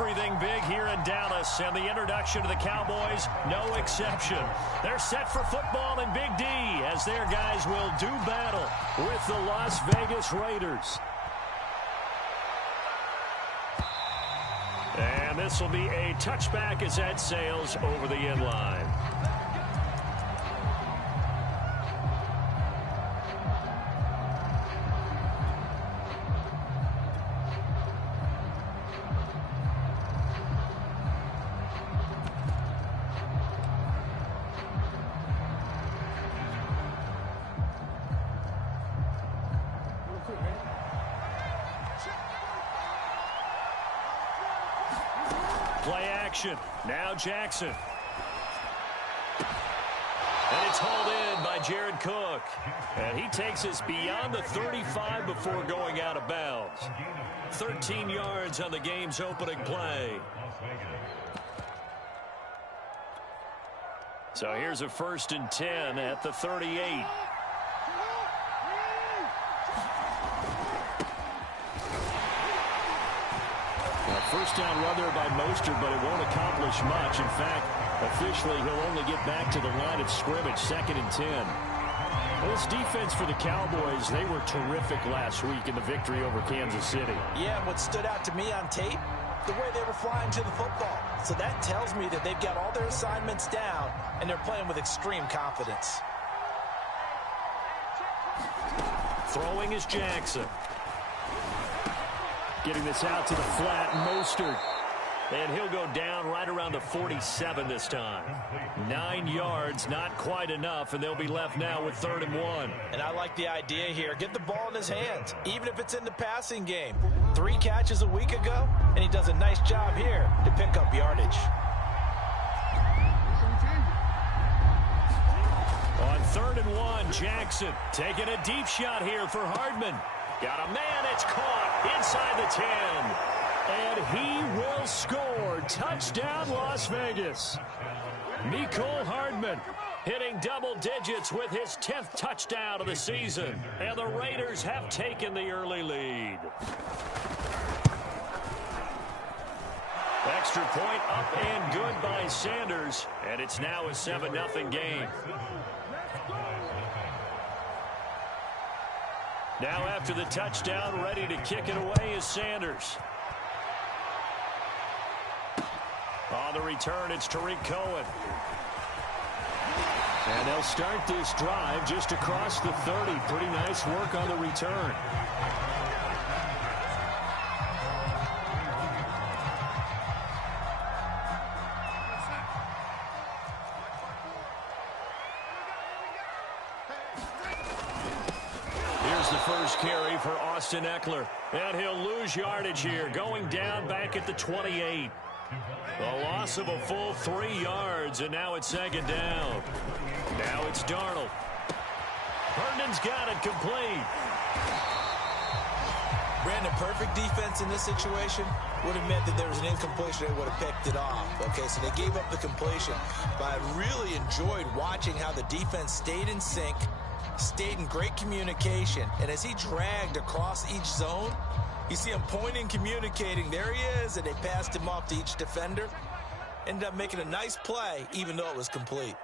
everything big here in Dallas, and the introduction to the Cowboys, no exception. They're set for football in Big D as their guys will do battle with the Las Vegas Raiders. And this will be a touchback as that sails over the end line. Play action. Now Jackson. And it's hauled in by Jared Cook. And he takes us beyond the 35 before going out of bounds. 13 yards on the game's opening play. So here's a 1st and 10 at the 38. First down run there by Mostert, but it won't accomplish much. In fact, officially, he'll only get back to the line of scrimmage, 2nd and 10. Well, this defense for the Cowboys, they were terrific last week in the victory over Kansas City. Yeah, what stood out to me on tape, the way they were flying to the football. So that tells me that they've got all their assignments down, and they're playing with extreme confidence. Throwing is Jackson. Getting this out to the flat, Mostert. And he'll go down right around the 47 this time. 9 yards, not quite enough, and they'll be left now with 3rd and 1. And I like the idea here. Get the ball in his hands, even if it's in the passing game. 3 catches a week ago, and he does a nice job here to pick up yardage. On 3rd and 1, Jackson taking a deep shot here for Hardman. Got a man, it's caught inside the 10. And he will score. Touchdown, Las Vegas. Mecole Hardman hitting double digits with his 10th touchdown of the season. And the Raiders have taken the early lead. Extra point up and good by Sanders. And it's now a 7-0 game. Now after the touchdown, ready to kick it away is Sanders. On the return, it's Tariq Cohen. And they'll start this drive just across the 30. Pretty nice work on the return. The first carry for Austin Ekeler. And he'll lose yardage here, going down back at the 28. A loss of a full 3 yards, and now it's 2nd down. Now it's Darnold. Herndon's got it complete. Brandon, perfect defense in this situation would have meant that there was an incompletion. They would have picked it off. Okay, so they gave up the completion. But I really enjoyed watching how the defense stayed in sync, stayed in great communication, and as he dragged across each zone, you see him pointing, communicating. There he is, and they passed him off to each defender. Ended up making a nice play, even though it was complete.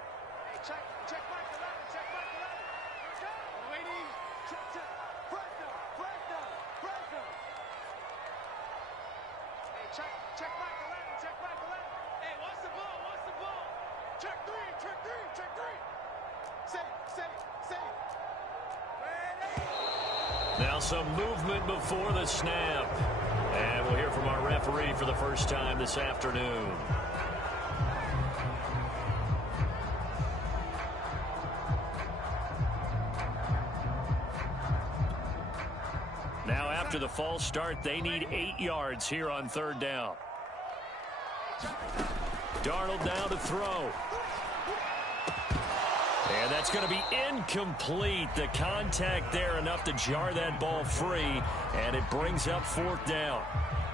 Now some movement before the snap. And we'll hear from our referee for the first time this afternoon. Now after the false start, they need 8 yards here on 3rd down. Darnold now to throw. And that's going to be incomplete. The contact there enough to jar that ball free, and it brings up 4th down.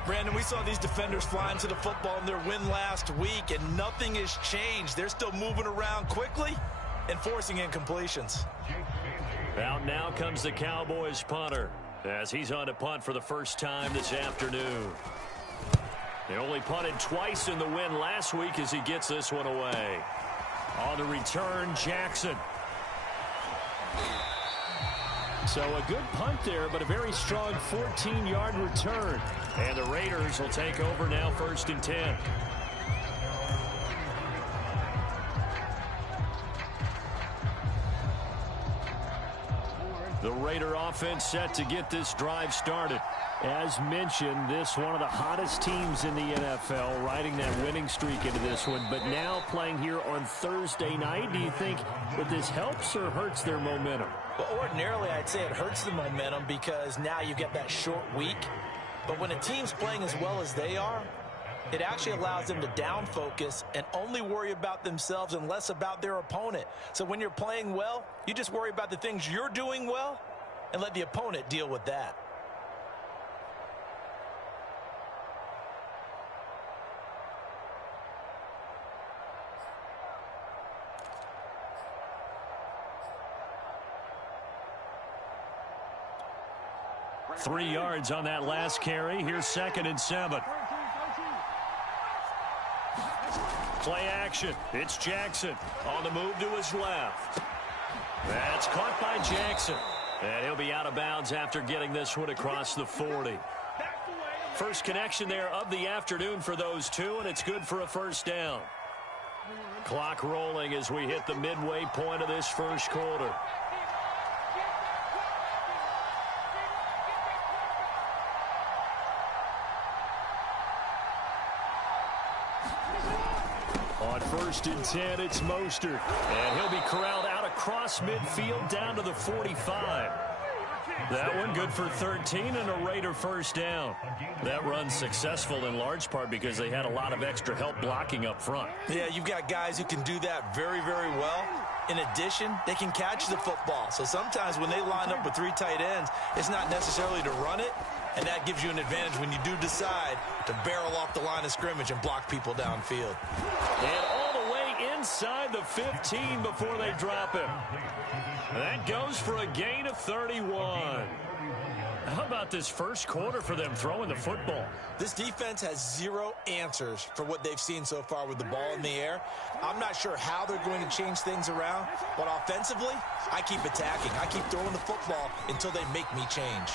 Brandon, we saw these defenders flying to the football in their win last week, and nothing has changed. They're still moving around quickly and forcing incompletions. Out now comes the Cowboys punter as he's on to punt for the first time this afternoon. They only punted twice in the win last week as he gets this one away. On the return, Jackson. So a good punt there, but a very strong 14-yard return. And the Raiders will take over now, 1st and 10. The Raider offense set to get this drive started. As mentioned, this one of the hottest teams in the NFL, riding that winning streak into this one. But now playing here on Thursday night, do you think that this helps or hurts their momentum? Well, ordinarily, I'd say it hurts the momentum because now you get that short week. But when a team's playing as well as they are, it actually allows them to down focus and only worry about themselves and less about their opponent. So when you're playing well, you just worry about the things you're doing well and let the opponent deal with that. Three yards on that last carry. Here's 2nd and 7. Play action. It's Jackson on the move to his left. That's caught by Jackson. And he'll be out of bounds after getting this one across the 40. First connection there of the afternoon for those two, and it's good for a 1st down. Clock rolling as we hit the midway point of this first quarter. On 1st and 10, it's Mostert. And he'll be corralled out across midfield down to the 45. That one good for 13 and a Raider 1st down. That run's successful in large part because they had a lot of extra help blocking up front. Yeah, you've got guys who can do that very, very well. In addition, they can catch the football. So sometimes when they line up with 3 tight ends, it's not necessarily to run it. And that gives you an advantage when you do decide to barrel off the line of scrimmage and block people downfield. And all the way inside the 15 before they drop him. That goes for a gain of 31. How about this first quarter for them throwing the football? This defense has 0 answers for what they've seen so far with the ball in the air. I'm not sure how they're going to change things around, but offensively, I keep attacking. I keep throwing the football until they make me change.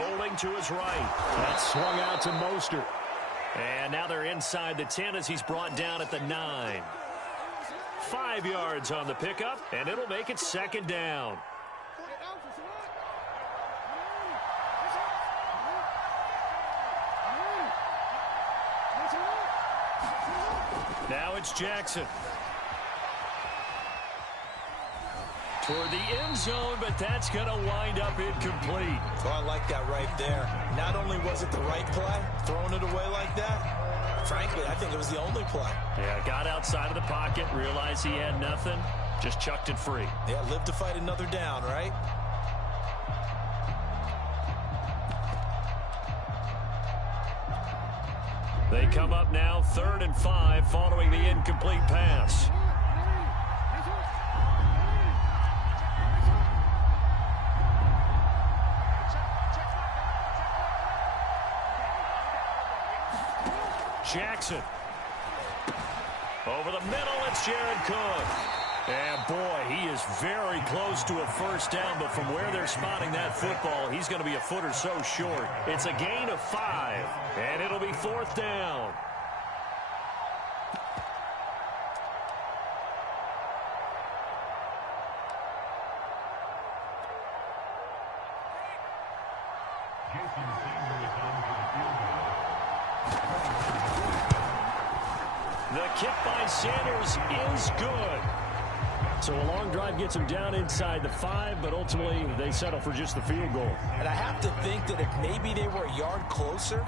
Rolling to his right. That's swung out to Mostert. And now they're inside the 10 as he's brought down at the 9. 5 yards on the pickup, and it'll make it 2nd down. Now it's Jackson. Toward the end zone, but that's going to wind up incomplete. Oh, I like that right there. Not only was it the right play, throwing it away like that, frankly, I think it was the only play. Yeah, got outside of the pocket, realized he had nothing, just chucked it free. Yeah, live to fight another down, right? They come up now 3rd and 5 following the incomplete pass. Jackson. Over the middle, it's Jared Cook. And boy, he is very close to a 1st down, but from where they're spotting that football, he's going to be a foot or so short. It's a gain of 5, and it'll be 4th down. The kick by Sanders is good. So a long drive gets them down inside the 5, but ultimately they settle for just the field goal. And I have to think that if maybe they were a yard closer,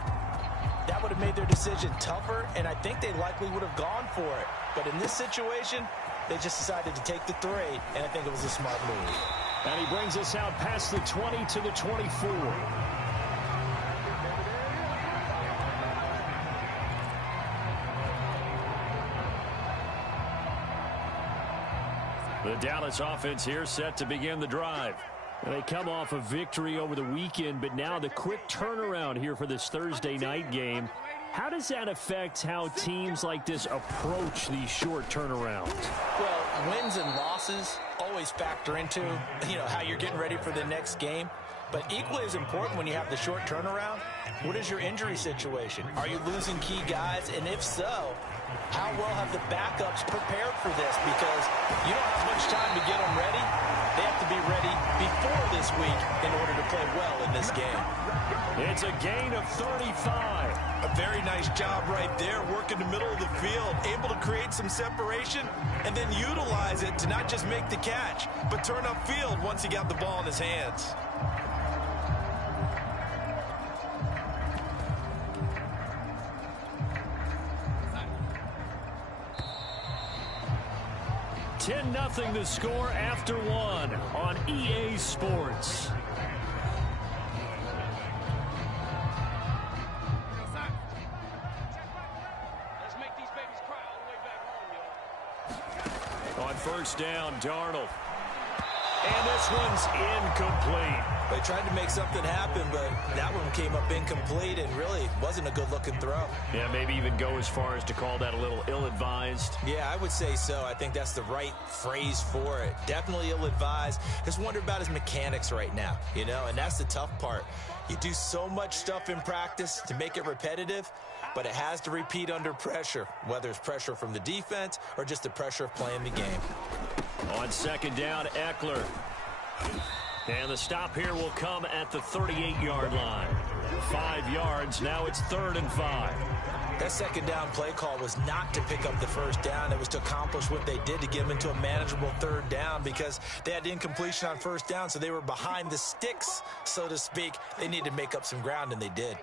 that would have made their decision tougher, and I think they likely would have gone for it. But in this situation, they just decided to take the 3, and I think it was a smart move. And he brings us out past the 20 to the 24. The Dallas offense here set to begin the drive. They come off a victory over the weekend, but now the quick turnaround here for this Thursday night game. How does that affect how teams like this approach these short turnarounds? Well, wins and losses always factor into, how you're getting ready for the next game. But equally as important when you have the short turnaround, what is your injury situation? Are you losing key guys? And if so, how well have the backups prepared for this? Because you don't have much time to get them ready. They have to be ready before this week in order to play well in this game. It's a gain of 35. A very nice job right there, working the middle of the field, able to create some separation and then utilize it to not just make the catch, but turn upfield once he got the ball in his hands. Nothing to score after one on EA Sports. Let's make these babies cry all the way back home, yo. On first down, Darnold. And this one's incomplete. They tried to make something happen, but that one came up incomplete and really wasn't a good-looking throw. Yeah, maybe even go as far as to call that a little ill-advised. Yeah, I would say so. I think that's the right phrase for it. Definitely ill-advised. Just wonder about his mechanics right now, and that's the tough part. You do so much stuff in practice to make it repetitive, but it has to repeat under pressure, whether it's pressure from the defense or just the pressure of playing the game. On second down, Eckler. And the stop here will come at the 38-yard line. 5 yards, now it's 3rd and 5. That second down play call was not to pick up the first down. It was to accomplish what they did to get them into a manageable 3rd down because they had incompletion on first down, so they were behind the sticks, so to speak. They needed to make up some ground, and they did.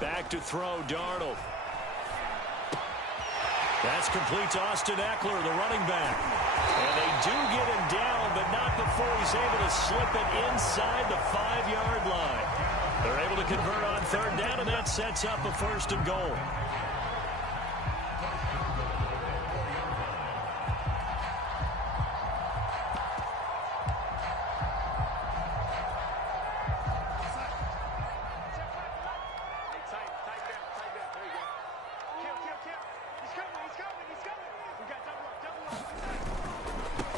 Back to throw, Darnold. That's complete to Austin Eckler, the running back. And they do get him down, but not before he's able to slip it inside the 5-yard line. They're able to convert on 3rd down, and that sets up a 1st and goal.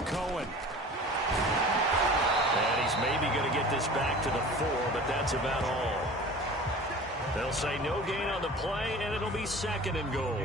Cohen. And he's maybe going to get this back to the 4, but that's about all. They'll say no gain on the play, and it'll be 2nd and goal.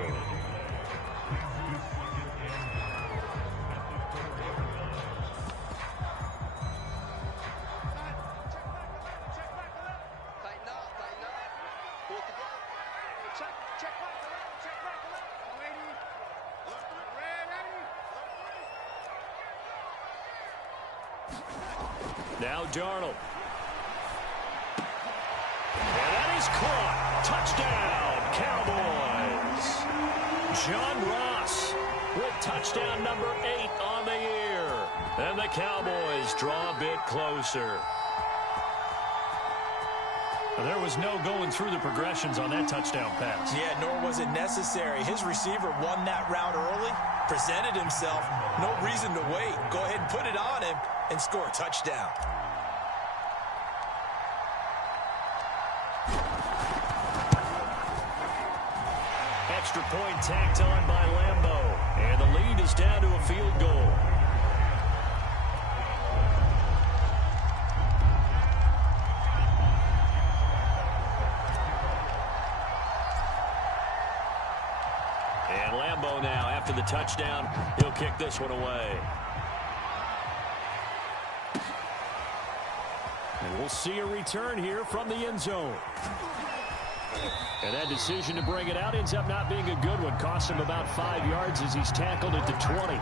Now Darnold. And that is caught. Touchdown, Cowboys. John Ross with touchdown number 8 on the year. And the Cowboys draw a bit closer. There was no going through the progressions on that touchdown pass. Yeah, nor was it necessary. His receiver won that route early, presented himself. No reason to wait. Go ahead and put it on him and score a touchdown. Extra point tacked on by Lambeau. And the lead is down to a field goal. And Lambeau now, after the touchdown, he'll kick this one away. And we'll see a return here from the end zone. And that decision to bring it out ends up not being a good one. Costs him about 5 yards as he's tackled at the 20.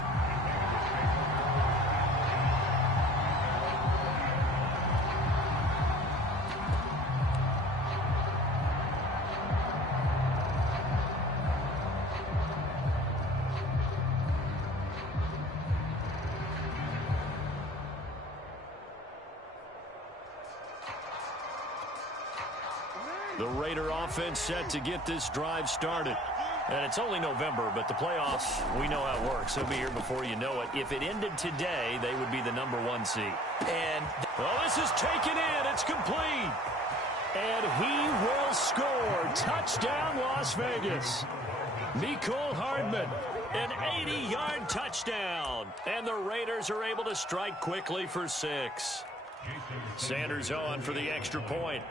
The Raider offense set to get this drive started. And it's only November, but the playoffs, we know how it works. They'll be here before you know it. If it ended today, they would be the #1 seed. And well, this is taken in. It's complete. And he will score. Touchdown, Las Vegas. Mecole Hardman, an 80-yard touchdown. And the Raiders are able to strike quickly for 6. Sanders on for the extra point.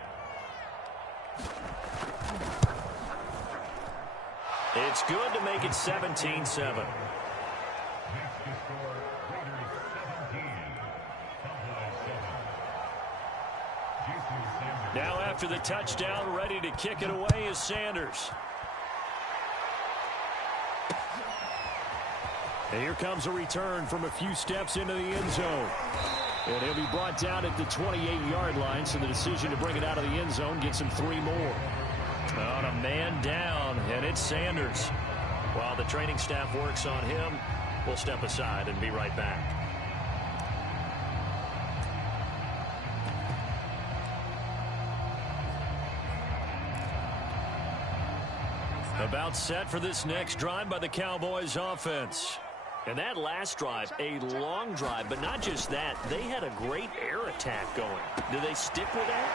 It's good to make it 17-7. Now after the touchdown, ready to kick it away is Sanders. And here comes a return from a few steps into the end zone. And he'll be brought down at the 28-yard line, so the decision to bring it out of the end zone gets him 3 more. On a man down, and it's Sanders. While the training staff works on him, we'll step aside and be right back. About set for this next drive by the Cowboys offense. And that last drive, a long drive, but not just that. They had a great air attack going. Do they stick with that?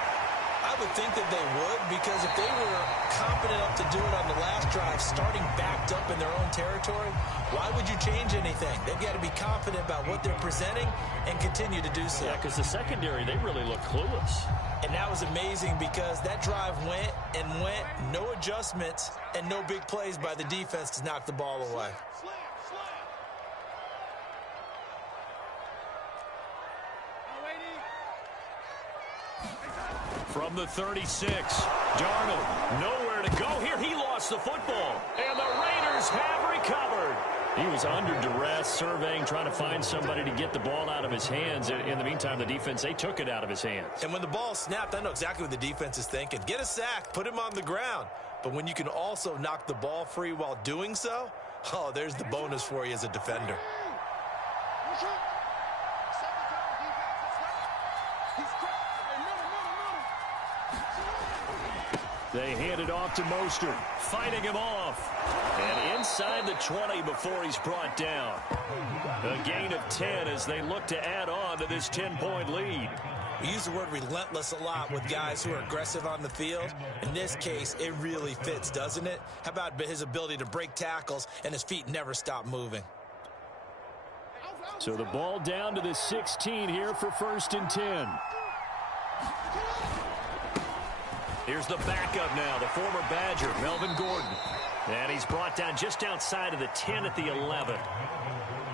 I would think that they would, because if they were confident enough to do it on the last drive, starting backed up in their own territory, why would you change anything? They've got to be confident about what they're presenting and continue to do so. Yeah, because the secondary, they really look clueless. And that was amazing because that drive went and went, no adjustments, and no big plays by the defense to knock the ball away. From the 36, Darnold, nowhere to go here. He lost the football, and the Raiders have recovered. He was under duress, surveying, trying to find somebody to get the ball out of his hands. In the meantime, the defense, they took it out of his hands. And when the ball snapped, I know exactly what the defense is thinking. Get a sack, put him on the ground. But when you can also knock the ball free while doing so, oh, there's the bonus for you as a defender. They hand it off to Mostert, fighting him off. And inside the 20 before he's brought down. A gain of 10 as they look to add on to this 10-point lead. We use the word relentless a lot with guys who are aggressive on the field. In this case, it really fits, doesn't it? How about his ability to break tackles and his feet never stop moving? So the ball down to the 16 here for 1st and 10. Here's the backup now, the former Badger, Melvin Gordon. And he's brought down just outside of the 10 at the 11.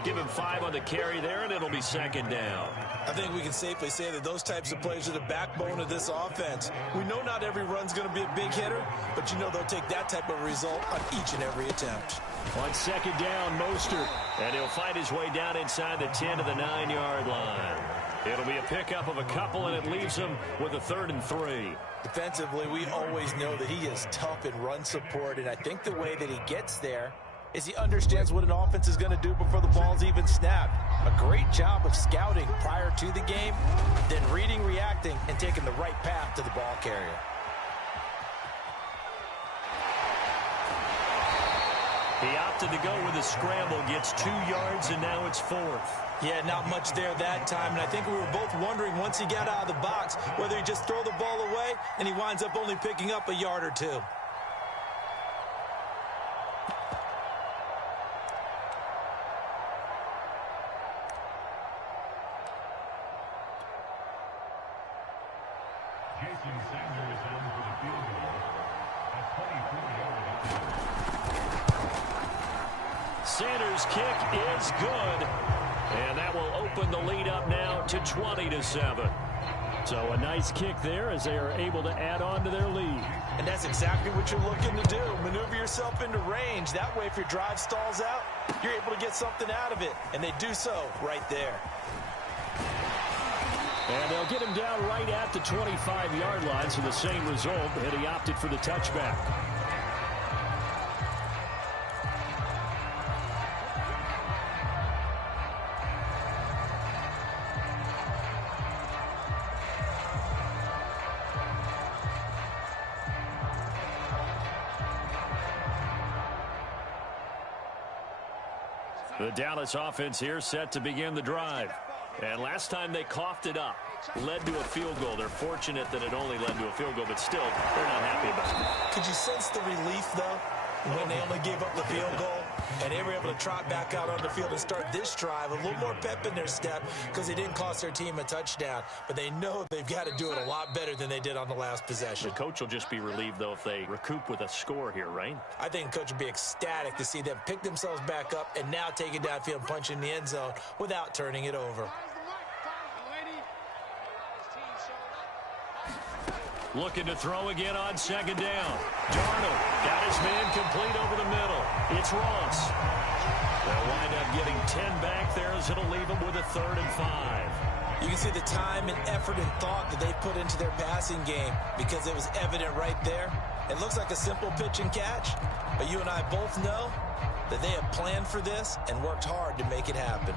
Give him 5 on the carry there, and it'll be 2nd down. I think we can safely say that those types of plays are the backbone of this offense. We know not every run's going to be a big hitter, but you know they'll take that type of result on each and every attempt. On 2nd down, Mostert. And he'll fight his way down inside the 10 to the 9-yard line. It'll be a pickup of a couple, and it leaves him with a 3rd and 3. Defensively, we always know that he is tough in run support, and I think the way that he gets there is he understands what an offense is going to do before the ball's even snapped. A great job of scouting prior to the game, then reading, reacting, and taking the right path to the ball carrier. He opted to go with a scramble, gets 2 yards, and now it's 4th. Yeah, not much there that time, and I think we were both wondering once he got out of the box whether he just throw the ball away and he winds up only picking up a yard or 2. Jason Sanders on for the field goal at 24 yards. Sanders' kick is good. And that will open the lead up now to 20-7. So a nice kick there as they are able to add on to their lead. And that's exactly what you're looking to do. Maneuver yourself into range. That way, if your drive stalls out, you're able to get something out of it. And they do so right there. And they'll get him down right at the 25-yard line. So the same result, but he opted for the touchback. The Dallas offense here set to begin the drive. And last time they coughed it up. led to a field goal. They're fortunate that it only led to a field goal, but still, they're not happy about it. Could you sense the relief, though, when they only gave up the field goal? And they were able to trot back out on the field and start this drive. A little more pep in their step because they didn't cost their team a touchdown. But they know they've got to do it a lot better than they did on the last possession. The coach will just be relieved, though, if they recoup with a score here, right? I think the coach will be ecstatic to see them pick themselves back up and now take it downfield and punch in the end zone without turning it over. Looking to throw again on second down. Darnold got his man complete over the middle. It's Ross. They'll wind up getting 10 back there as it'll leave them with a 3rd and 5. You can see the time and effort and thought that they put into their passing game because it was evident right there. It looks like a simple pitch and catch, but you and I both know that they have planned for this and worked hard to make it happen.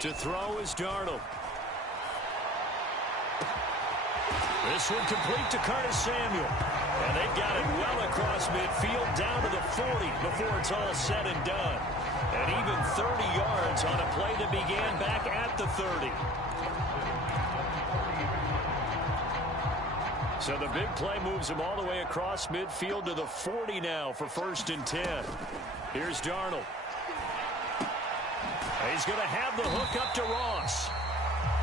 To throw is Darnold. This one complete to Curtis Samuel. And they've got it well across midfield down to the 40 before it's all said and done. And even 30 yards on a play that began back at the 30. So the big play moves him all the way across midfield to the 40 now for 1st and 10. Here's Darnold. He's going to have the hook up to Ross.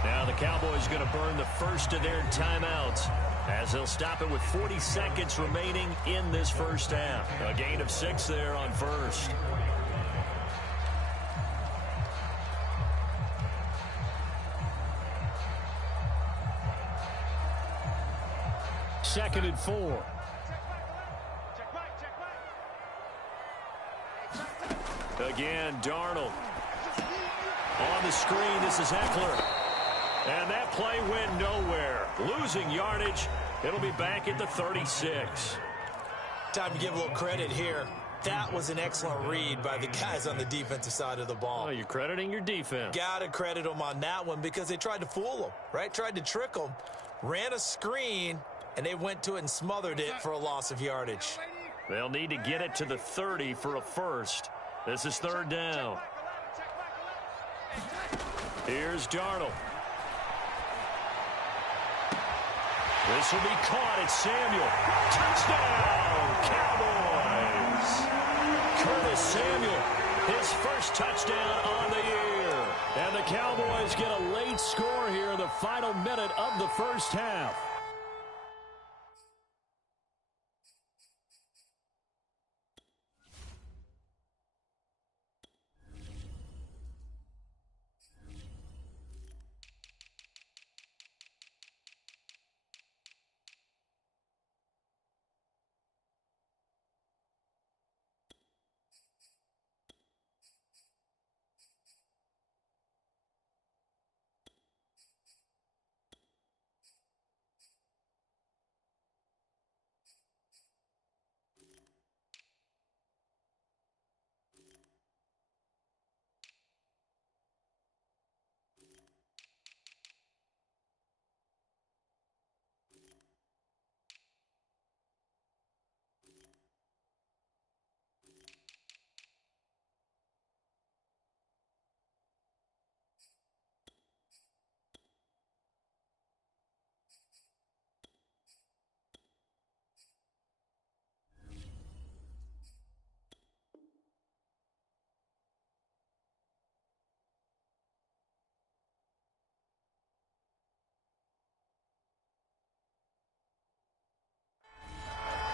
Now the Cowboys going to burn the first of their timeouts as they'll stop it with 40 seconds remaining in this first half. A gain of 6 there on first. Second and 4. Again, Darnold. On the screen, this is Eckler. And that play went nowhere. Losing yardage. It'll be back at the 36. Time to give a little credit here. That was an excellent read by the guys on the defensive side of the ball. Oh, you're crediting your defense. Got to credit them on that one because they tried to fool them, right? Tried to trick them. Ran a screen, and they went to it and smothered it for a loss of yardage. They'll need to get it to the 30 for a first. This is 3rd down. Here's Darnold. This will be caught. It's Samuel. Touchdown, Cowboys. Curtis Samuel, his first touchdown on the year. And the Cowboys get a late score here in the final minute of the first half.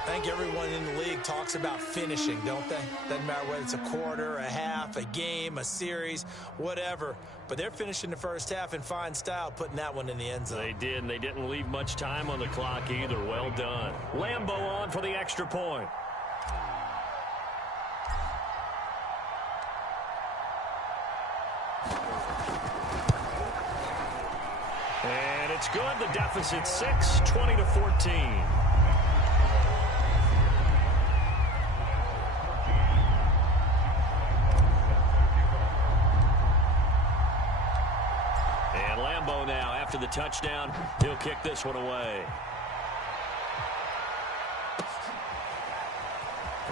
I think everyone in the league talks about finishing, don't they? Doesn't matter whether it's a quarter, a half, a game, a series, whatever. But they're finishing the first half in fine style, putting that one in the end zone. They did, and they didn't leave much time on the clock either. Well done. Lambeau on for the extra point. And it's good. The deficit 6, 20-14. after the touchdown. He'll kick this one away.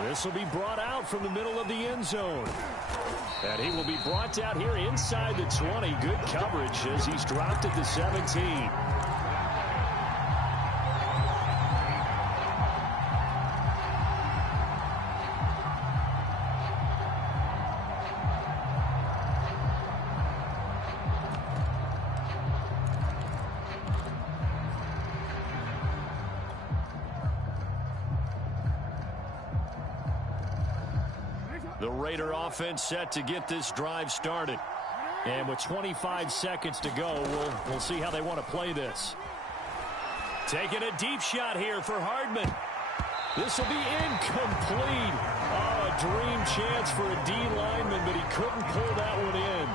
This will be brought out from the middle of the end zone. And he will be brought out here inside the 20. Good coverage as he's dropped at the 17. The Raider offense set to get this drive started. And with 25 seconds to go, we'll see how they want to play this. Taking a deep shot here for Hardman. This will be incomplete. Oh, a dream chance for a D lineman, but he couldn't pull that one in.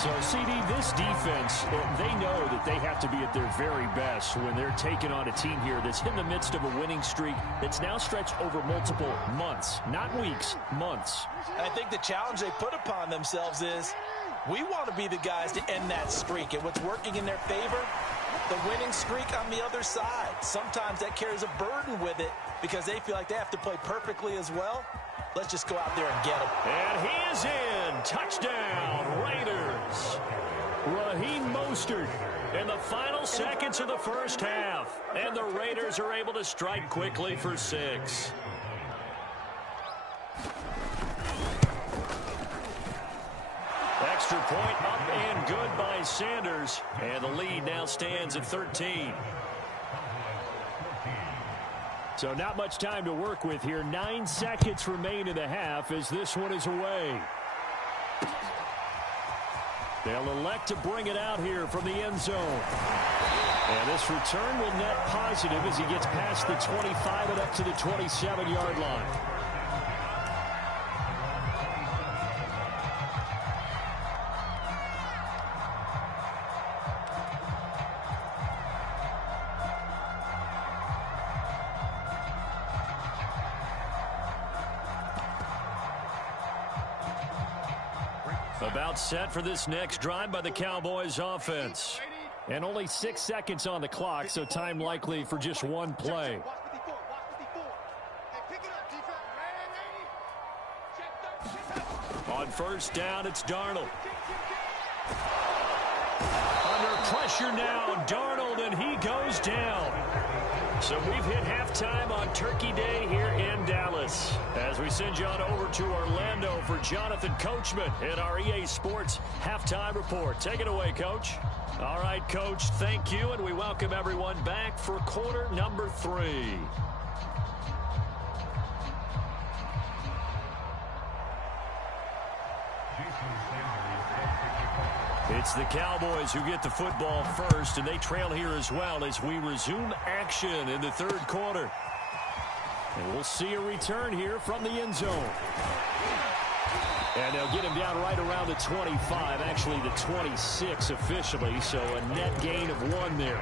So, CD, this defense, they know that they have to be at their very best when they're taking on a team here that's in the midst of a winning streak that's now stretched over multiple months, not weeks, months. I think the challenge they put upon themselves is we want to be the guys to end that streak. And what's working in their favor? The winning streak on the other side. Sometimes that carries a burden with it because they feel like they have to play perfectly as well. Let's just go out there and get him. And he is in. Touchdown, Raiders. Raheem Mostert in the final seconds of the first half. And the Raiders are able to strike quickly for 6. Extra point up and good by Sanders. And the lead now stands at 13. So not much time to work with here. 9 seconds remain in the half as this one is away. They'll elect to bring it out here from the end zone. And this return will net positive as he gets past the 25 and up to the 27-yard line. About set for this next drive by the Cowboys offense. And only 6 seconds on the clock, so time likely for just one play. On first down, it's Darnold. Under pressure now, Darnold, and he goes down. So we've hit halftime on Turkey Day here in Dallas. As we send you on over to Orlando for Jonathan Coachman in our EA Sports Halftime Report. Take it away, Coach. All right, Coach, thank you, and we welcome everyone back for quarter number 3. It's the Cowboys who get the football first, and they trail here as well as we resume action in the third quarter. And we'll see a return here from the end zone. And they'll get him down right around the 25, actually the 26 officially, so a net gain of 1 there.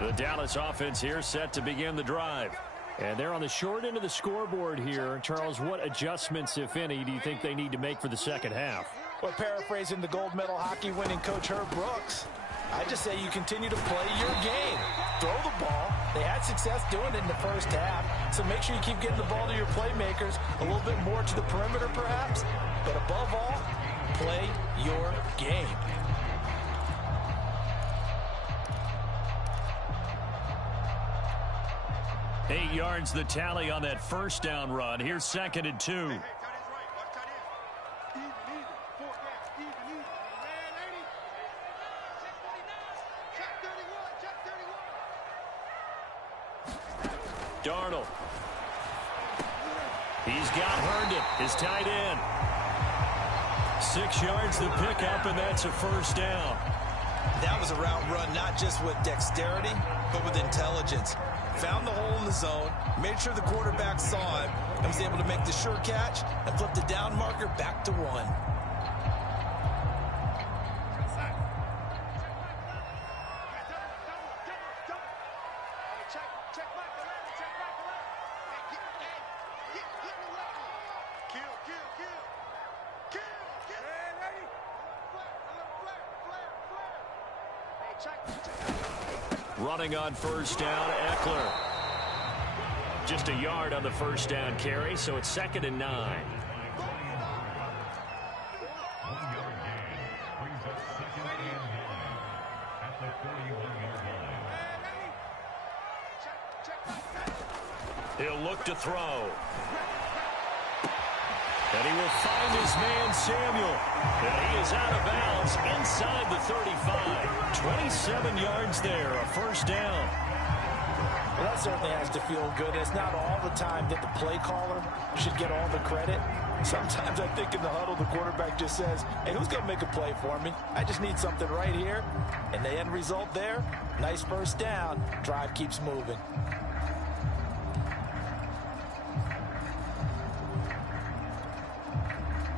The Dallas offense here set to begin the drive. And they're on the short end of the scoreboard here. Charles, what adjustments, if any, do you think they need to make for the second half? Well, paraphrasing the gold medal hockey winning coach Herb Brooks, I just say you continue to play your game. Throw the ball. They had success doing it in the first half. So make sure you keep getting the ball to your playmakers, a little bit more to the perimeter perhaps. But above all, play your game. Eight yards the tally on that first down run. Here's 2nd and 2. Darnold. He's got Herndon, his tight end. 6 yards the pickup, and that's a first down. That was a route run not just with dexterity, but with intelligence. Found the hole in the zone, made sure the quarterback saw him, and was able to make the sure catch and flip the down marker back to 1. Running on first down, Eckler. Just a yard on the first down carry, so it's 2nd and 9. 1 yard gain brings up 2nd and 9 at the 41-yard line. He'll look to throw. And he will find his man, Samuel. And he is out of bounds inside the 35. 27 yards there, a first down. Well, that certainly has to feel good. It's not all the time that the play caller should get all the credit. Sometimes I think in the huddle, the quarterback just says, hey, who's going to make a play for me? I just need something right here. And the end result there, nice first down. Drive keeps moving.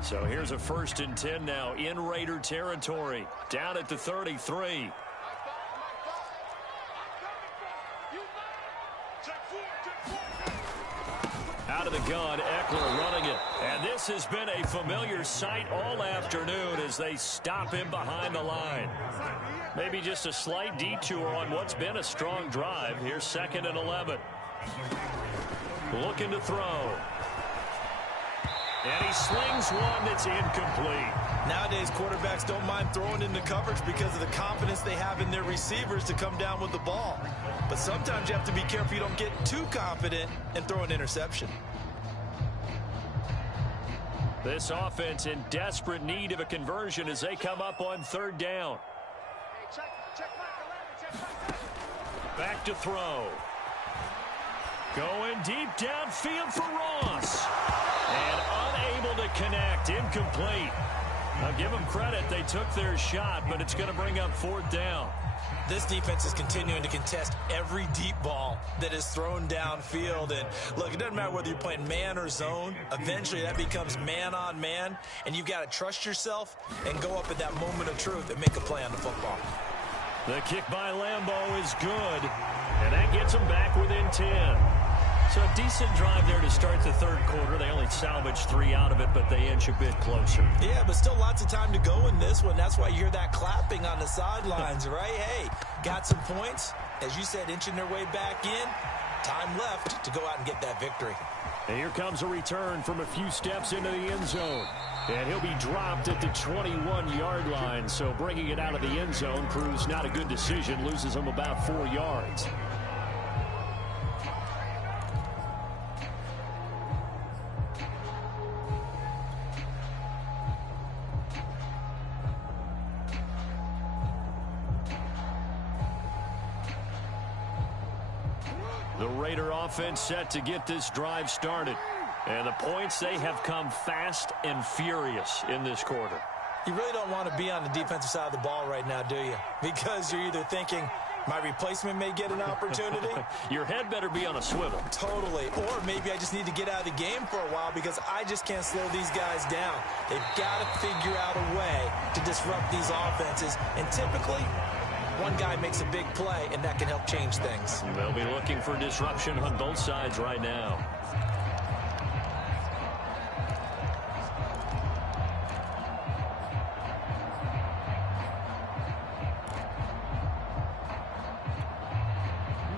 So here's a 1st and 10 now in Raider territory. Down at the 33. Out of the gun, Eckler running it. And this has been a familiar sight all afternoon as they stop him behind the line. Maybe just a slight detour on what's been a strong drive. Here's 2nd and 11. Looking to throw. And he slings one that's incomplete. Nowadays, quarterbacks don't mind throwing into coverage because of the confidence they have in their receivers to come down with the ball. But sometimes you have to be careful you don't get too confident and throw an interception. This offense in desperate need of a conversion as they come up on 3rd down. Back to throw. Going deep downfield for Ross. And unable to connect. Incomplete. I'll give them credit. They took their shot, but it's going to bring up 4th down. This defense is continuing to contest every deep ball that is thrown downfield. And look, it doesn't matter whether you're playing man or zone. Eventually, that becomes man on man. And you've got to trust yourself and go up at that moment of truth and make a play on the football. The kick by Lambeau is good. And that gets them back within 10. So a decent drive there to start the 3rd quarter. They only salvaged 3 out of it, but they inch a bit closer. Yeah, but still lots of time to go in this one. That's why you hear that clapping on the sidelines, right? Hey, got some points. As you said, inching their way back in. Time left to go out and get that victory. And here comes a return from a few steps into the end zone. And he'll be dropped at the 21-yard line. So bringing it out of the end zone proves not a good decision. Loses him about 4 yards. The Raider offense set to get this drive started. And the points, they have come fast and furious in this quarter. You really don't want to be on the defensive side of the ball right now, do you? Because you're either thinking, my replacement may get an opportunity. Your head better be on a swivel. Totally. Or maybe I just need to get out of the game for a while because I just can't slow these guys down. They've got to figure out a way to disrupt these offenses. And typically, one guy makes a big play, and that can help change things. They'll be looking for disruption on both sides right now.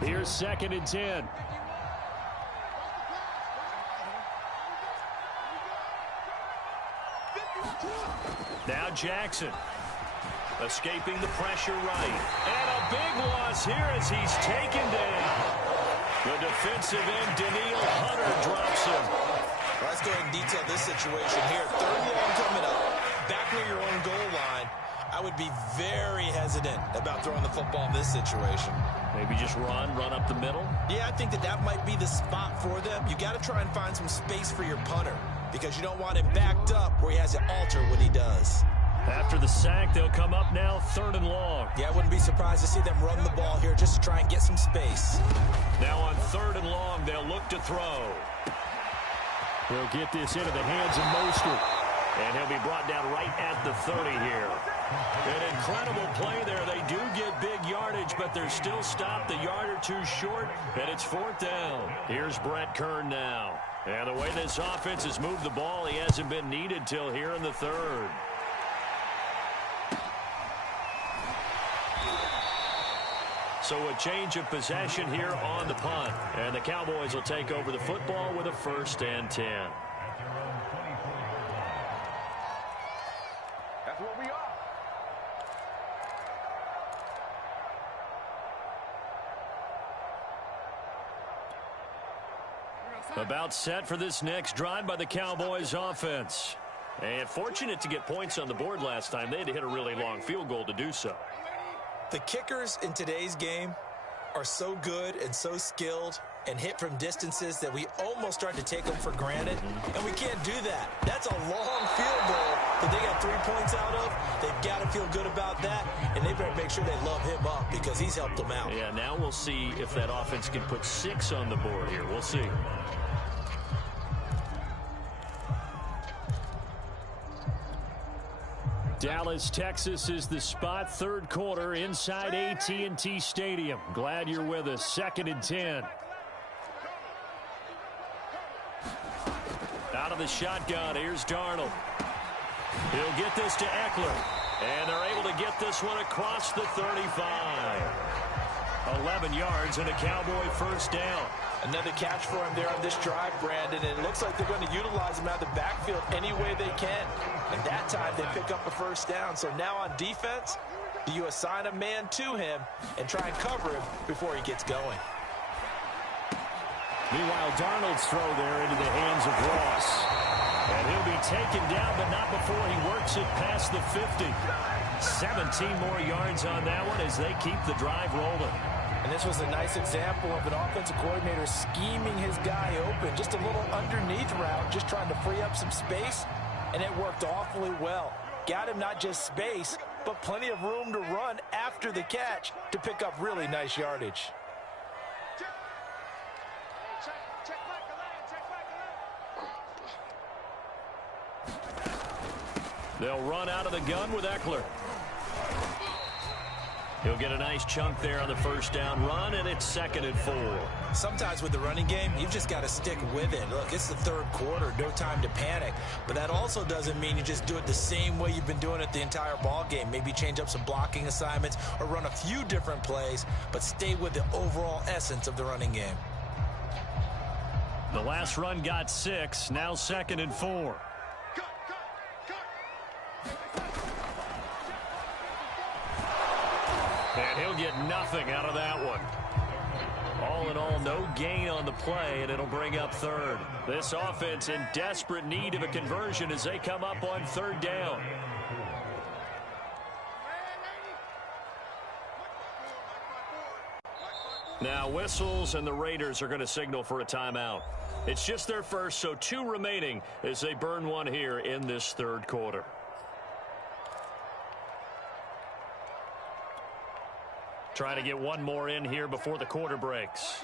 Here's 2nd and 10. Now Jackson. Escaping the pressure right. And a big loss here as he's taken down. The defensive end, Danielle Hunter, drops him. Well, let's go ahead and detail this situation here. 3rd and long coming up. Back near your own goal line. I would be very hesitant about throwing the football in this situation. Maybe just run up the middle? Yeah, I think that might be the spot for them. You got to try and find some space for your punter because you don't want him backed up where he has to alter what he does. After the sack, they'll come up now 3rd and long. Yeah, I wouldn't be surprised to see them run the ball here just to try and get some space. Now on 3rd and long, they'll look to throw. They'll get this into the hands of Mostert. And he'll be brought down right at the 30 here. An incredible play there. They do get big yardage, but they're still stopped a yard or two short, and it's 4th down. Here's Brett Kern now. And the way this offense has moved the ball, he hasn't been needed till here in the 3rd. So a change of possession here on the punt. And the Cowboys will take over the football with a 1st and 10. At their own 24-yard line. That's what we are. About set for this next drive by the Cowboys offense. And fortunate to get points on the board last time. They had to hit a really long field goal to do so. The kickers in today's game are so good and so skilled and hit from distances that we almost start to take them for granted, and we can't do that. That's a long field goal that they got 3 points out of. They've got to feel good about that, and they better make sure they love him up because he's helped them out. Yeah, now we'll see if that offense can put 6 on the board here. We'll see. Dallas, Texas is the spot. 3rd quarter inside AT&T Stadium. Glad you're with us. 2nd and 10. Out of the shotgun, here's Darnold. He'll get this to Eckler. And they're able to get this one across the 35. 11 yards and a Cowboy 1st down. Another catch for him there on this drive, Brandon, and it looks like they're going to utilize him out of the backfield any way they can. And that time they pick up a 1st down. So now on defense, do you assign a man to him and try and cover him before he gets going? Meanwhile, Darnold's throw there into the hands of Ross. And he'll be taken down, but not before he works it past the 50. 17 more yards on that one as they keep the drive rolling. And this was a nice example of an offensive coordinator scheming his guy open. Just a little underneath route, just trying to free up some space, and it worked awfully well. Got him not just space, but plenty of room to run after the catch to pick up really nice yardage. They'll run out of the gun with Eckler. He'll get a nice chunk there on the 1st down run, and it's 2nd and 4. Sometimes with the running game, you've just got to stick with it. Look, it's the 3rd quarter, no time to panic. But that also doesn't mean you just do it the same way you've been doing it the entire ball game. Maybe change up some blocking assignments or run a few different plays, but stay with the overall essence of the running game. The last run got 6, now 2nd and 4. And he'll get nothing out of that one. All in all, no gain on the play, and it'll bring up 3rd. This offense in desperate need of a conversion as they come up on 3rd down. Now whistles, and the Raiders are going to signal for a timeout. It's just their first, so 2 remaining as they burn one here in this 3rd quarter. Trying to get one more in here before the quarter breaks.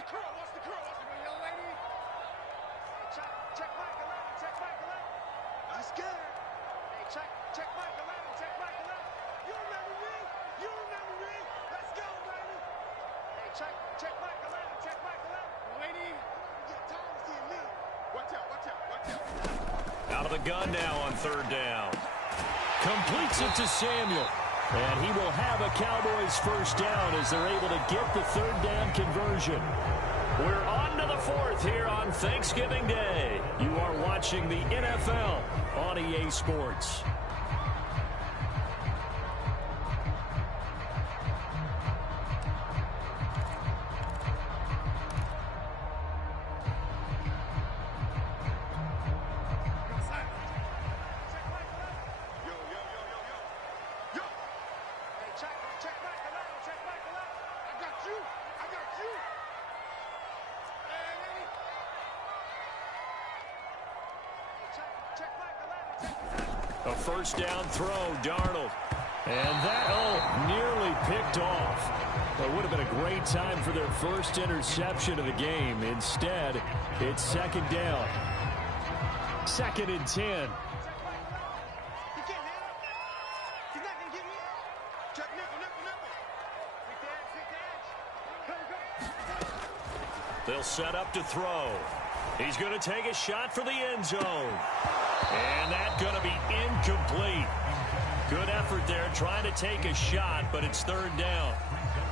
Out of the gun now on 3rd down. Completes it to Samuel. And he will have a Cowboys 1st down as they're able to get the 3rd down conversion. We're on to the 4th here on Thanksgiving Day. You are watching the NFL on EA Sports. A 1st down throw, Darnold. And that, nearly picked off. It would have been a great time for their first interception of the game. Instead, it's 2nd down. 2nd and 10. They'll set up to throw. He's going to take a shot for the end zone. And that's going to be incomplete. Good effort there trying to take a shot, but it's 3rd down.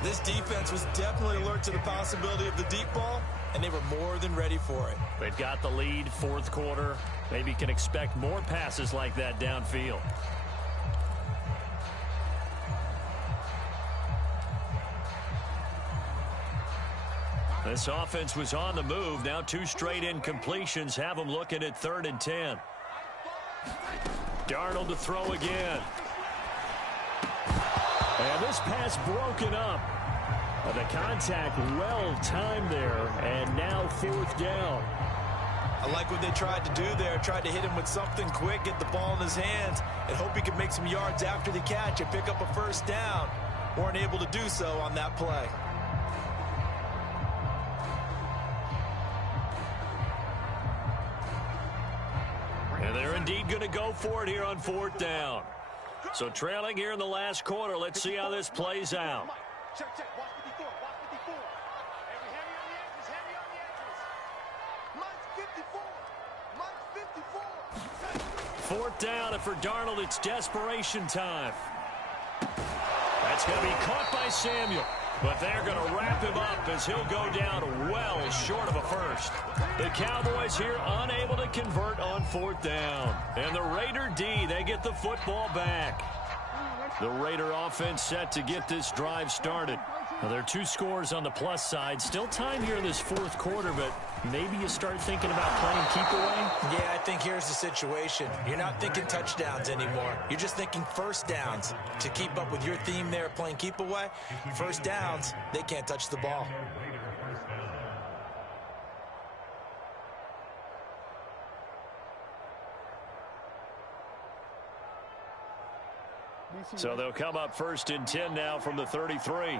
This defense was definitely alert to the possibility of the deep ball, and they were more than ready for it. They've got the lead, fourth quarter. Maybe can expect more passes like that downfield. This offense was on the move. Now 2 straight incompletions have them looking at 3rd and 10. Darnold to throw again. And this pass broken up. The contact well timed there, and now 4th down. I like what they tried to do there. Tried to hit him with something quick, get the ball in his hands, and hope he could make some yards after the catch and pick up a 1st down. Weren't able to do so on that play. And they're indeed going to go for it here on 4th down. So trailing here in the last quarter. Let's see how this plays out. Check, check. Watch 54. Watch 54. Heavy on the edges. Heavy on the edges. Mike's 54. Mike's 54. 4th down, and for Darnold, it's desperation time. That's going to be caught by Samuel. But they're going to wrap him up as he'll go down well short of a 1st. The Cowboys here unable to convert on 4th down. And the Raider D, they get the football back. The Raider offense set to get this drive started. Now, there are 2 scores on the plus side. Still time here in this 4th quarter, but maybe you start thinking about playing keep away? Yeah, I think here's the situation. You're not thinking touchdowns anymore. You're just thinking 1st downs. To keep up with your theme there, playing keep away, 1st downs, they can't touch the ball. So they'll come up 1st and 10 now from the 33.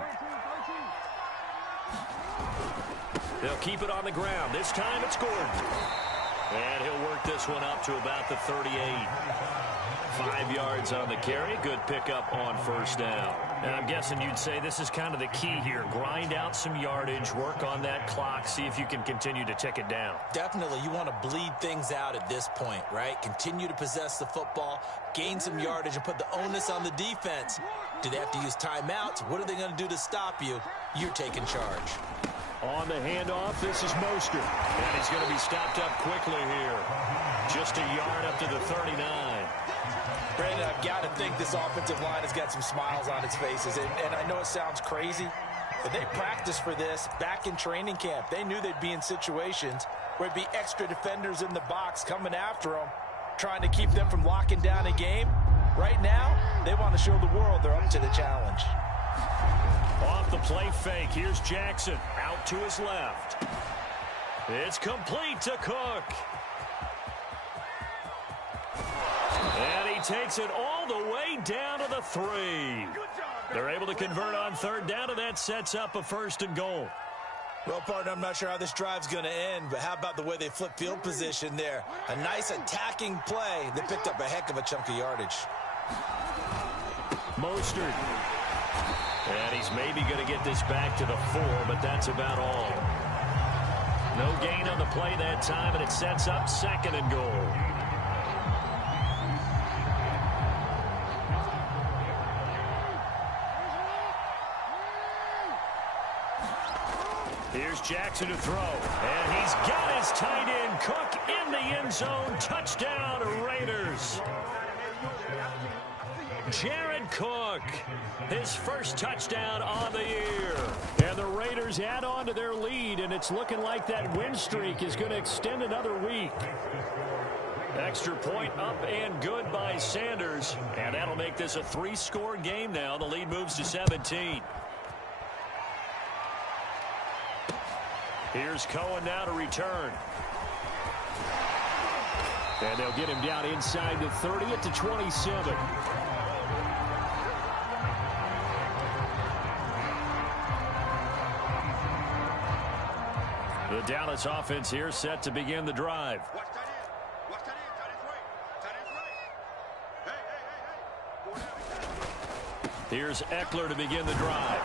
They'll keep it on the ground. This time it's Gordon. And he'll work this one up to about the 38. 5 yards on the carry. Good pickup on 1st down. And I'm guessing you'd say this is kind of the key here. Grind out some yardage, work on that clock, see if you can continue to tick it down. Definitely, you want to bleed things out at this point, right? Continue to possess the football, gain some yardage, and put the onus on the defense. Do they have to use timeouts? What are they going to do to stop you? You're taking charge. On the handoff, this is Mostert. And he's going to be stopped up quickly here. Just a yard up to the 39. Brandon, I've got to think this offensive line has got some smiles on its faces. And I know it sounds crazy, but they practiced for this back in training camp. They knew they'd be in situations where it'd be extra defenders in the box coming after them, trying to keep them from locking down a game. Right now, they want to show the world they're up to the challenge. Off the play fake, here's Jackson out to his left. It's complete to Cook. And he takes it all the way down to the 3. They're able to convert on 3rd down, and that sets up a 1st and goal. Well, partner, I'm not sure how this drive's going to end, but how about the way they flip field position there? A nice attacking play that picked up a heck of a chunk of yardage. Mostert. And he's maybe going to get this back to the 4, but that's about all. No gain on the play that time, and it sets up 2nd and goal. Here's Jackson to throw, and he's got his tight end, Cook, in the end zone. Touchdown, Raiders. Jared Cook, his first touchdown on the year. And the Raiders add on to their lead, and it's looking like that win streak is going to extend another week. Extra point up and good by Sanders, and that'll make this a 3-score game now. The lead moves to 17. Here's Cohen now to return. And they'll get him down inside the 30 at the 27. The Dallas offense here set to begin the drive. Watch that in. Watch that in. Tight end's right. Tight end's right. Hey. Here's Eckler to begin the drive.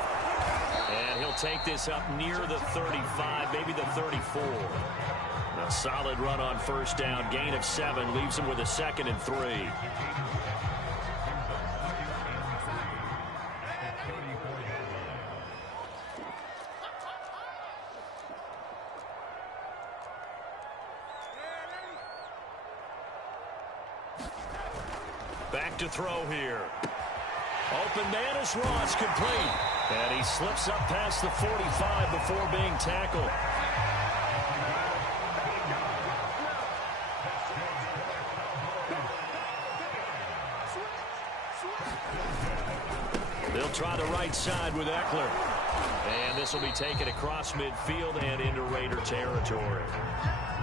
And he'll take this up near the 35, maybe the 34. A solid run on 1st down. Gain of 7 leaves him with a 2nd and 3. Back to throw here. Open man is Ross, complete. And he slips up past the 45 before being tackled. They'll try the right side with Eckler. And this will be taken across midfield and into Raider territory.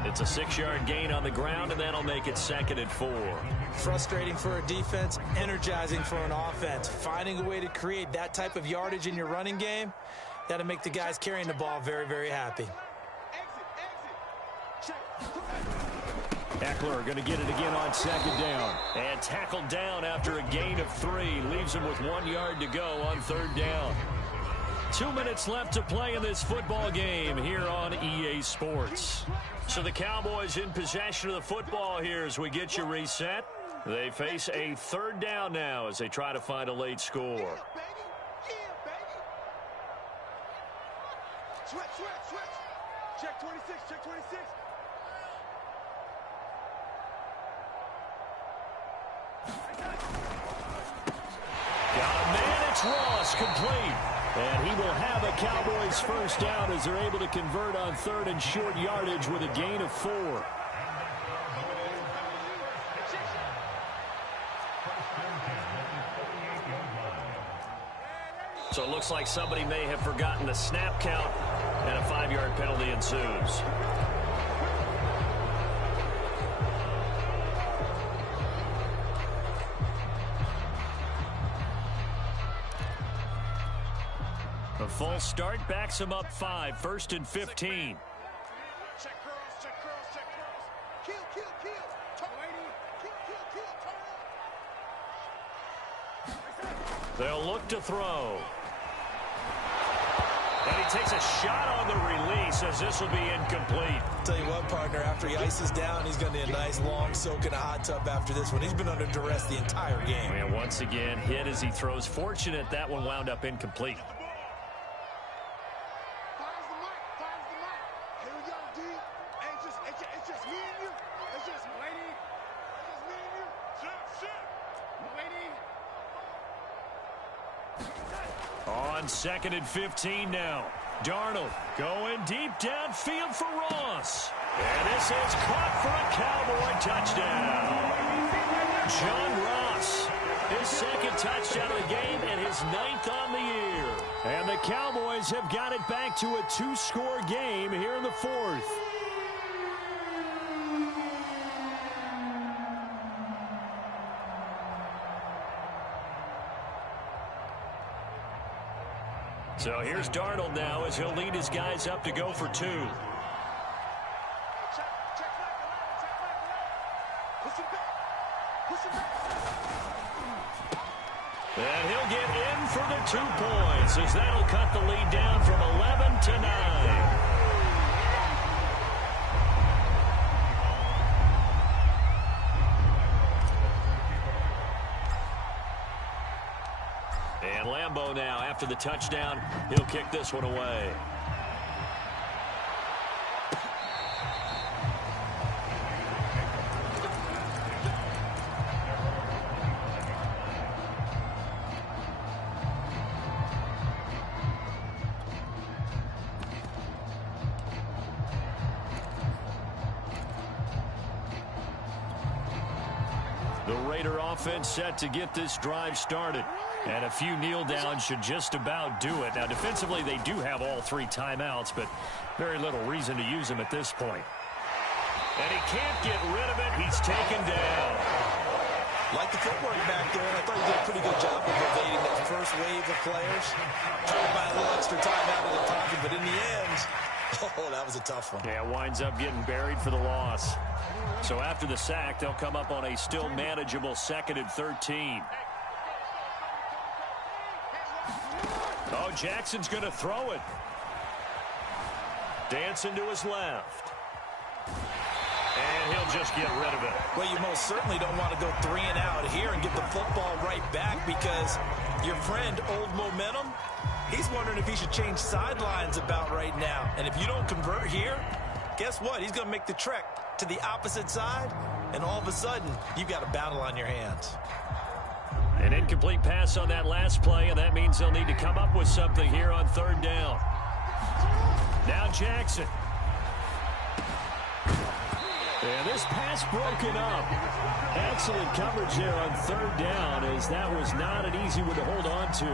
It's a 6-yard gain on the ground, and that'll make it 2nd and 4. Frustrating for a defense, energizing for an offense. Finding a way to create that type of yardage in your running game, that'll make the guys carrying the ball very, very happy. Eckler going to get it again on 2nd down. And tackled down after a gain of 3. Leaves him with 1 yard to go on 3rd down. 2 minutes left to play in this football game here on EA Sports. So the Cowboys in possession of the football here as we get you reset. They face a 3rd down now as they try to find a late score. Switch. Check 26, check 26. Got a man, it's Ross, complete. And he will have a Cowboys 1st down as they're able to convert on 3rd and short yardage with a gain of 4. So it looks like somebody may have forgotten the snap count, and a 5-yard penalty ensues. A full start backs him up 5, 1st and 15. Check cross. Kill. Turn. Kill. They'll look to throw. And he takes a shot on the release as this will be incomplete. Tell you what, partner, after he ices down, he's going to need a nice long soak in a hot tub after this one. He's been under duress the entire game. And once again, hit as he throws. Fortunate that one wound up incomplete. It's just me and you. It's just lady. It's just me and you. Shit. Lady. On 2nd and 15 now. Darnold going deep downfield for Ross. And this is caught for a Cowboy touchdown. John Ross, his 2nd touchdown of the game and his 9th on the year. And the Cowboys have got it back to a 2-score game here in the 4th. So here's Darnold now as he'll lead his guys up to go for 2. Check back. Push it back. And he'll get in for the 2 points as that'll cut the lead down from 11 to 9. And Lambeau now, after the touchdown, he'll kick this one away. The Raider offense set to get this drive started. And a few kneel downs should just about do it. Now, defensively, they do have all 3 timeouts, but very little reason to use them at this point. And he can't get rid of it. He's taken down. Like the footwork back there, and I thought he did a pretty good job of evading that first wave of players. Trying to buy a little extra time out of the pocket, but in the end, oh, that was a tough one. Yeah, winds up getting buried for the loss. So after the sack, they'll come up on a still manageable 2nd and 13. Oh, Jackson's going to throw it. Dancing to his left. And he'll just get rid of it. Well, you most certainly don't want to go 3 and out here and get the football right back because your friend, Old Momentum, he's wondering if he should change sidelines about right now. And if you don't convert here, guess what? He's going to make the trek to the opposite side and all of a sudden, you've got a battle on your hands. An incomplete pass on that last play, and that means they'll need to come up with something here on third down. Now Jackson. And this pass broken up. Excellent coverage there on third down, as that was not an easy one to hold on to.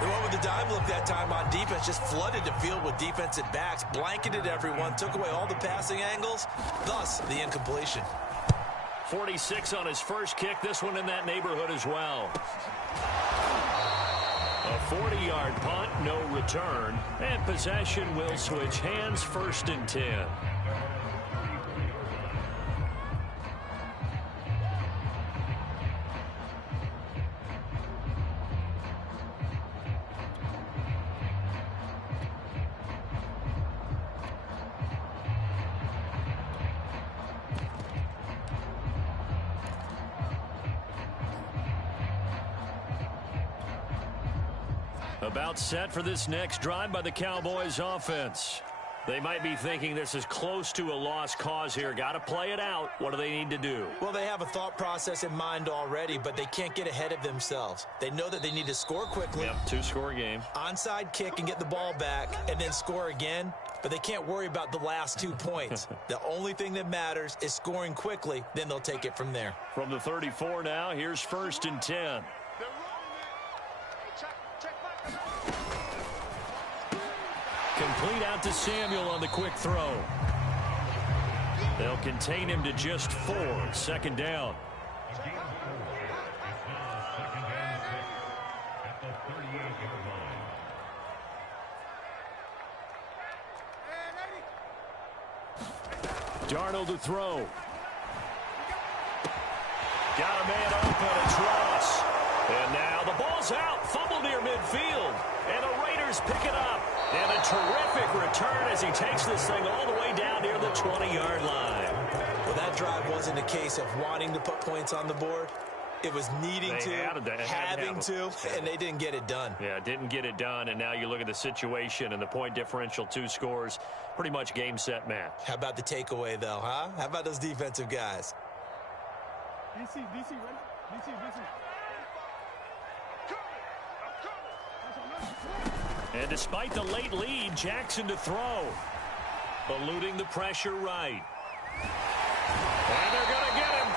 They went with the dime look that time on defense, just flooded the field with defensive backs, blanketed everyone, took away all the passing angles, thus the incompletion. 46 on his first kick, this one in that neighborhood as well. A 40-yard punt, no return, and possession will switch hands, 1st and 10. About set for this next drive by the Cowboys offense. They might be thinking this is close to a lost cause here. Got to play it out. What do they need to do? Well, they have a thought process in mind already, but they can't get ahead of themselves. They know that they need to score quickly. Yep, 2-score game. Onside kick and get the ball back and then score again, but they can't worry about the last 2 points. The only thing that matters is scoring quickly, then they'll take it from there. From the 34 now, here's 1st and 10. Complete out to Samuel on the quick throw. They'll contain him to just 4. 2nd down. Darnold to throw. Got a man open. It's Ross. And now the ball's out. Fumble near midfield. And the Raiders pick it up. And a terrific return as he takes this thing all the way down near the 20-yard line. Well, that drive wasn't a case of wanting to put points on the board. It was needing having to, and they didn't get it done. Yeah, didn't get it done, and now you look at the situation and the point differential, 2 scores, pretty much game, set, match. How about the takeaway, though, huh? How about those defensive guys? DC, ready? DC. And despite the late lead, Jackson to throw. Eluding the pressure right. And they're going to get him.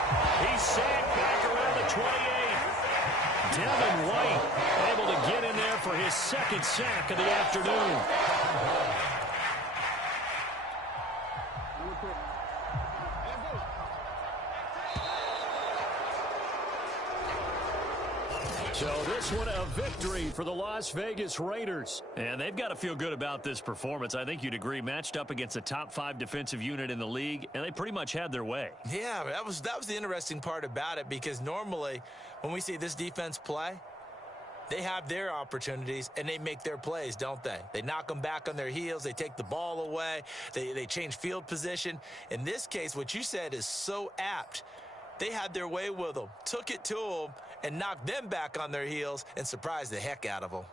He's sacked back around the 28. Devin White able to get in there for his 2nd sack of the afternoon. So this one a victory for the Las Vegas Raiders. And they've got to feel good about this performance. I think you'd agree, matched up against a top 5 defensive unit in the league, and they pretty much had their way. Yeah, that was the interesting part about it, because normally when we see this defense play, they have their opportunities and they make their plays, don't they? They knock them back on their heels. They take the ball away. They change field position. In this case, what you said is so apt. They had their way with them, took it to them, and knocked them back on their heels and surprised the heck out of them.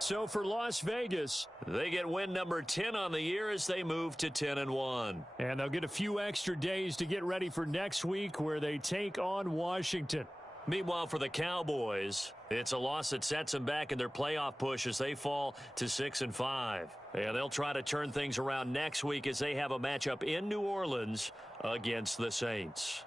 So for Las Vegas, they get win number 10 on the year as they move to 10-1. And they'll get a few extra days to get ready for next week, where they take on Washington. Meanwhile, for the Cowboys, it's a loss that sets them back in their playoff push as they fall to 6-5. And they'll try to turn things around next week as they have a matchup in New Orleans against the Saints.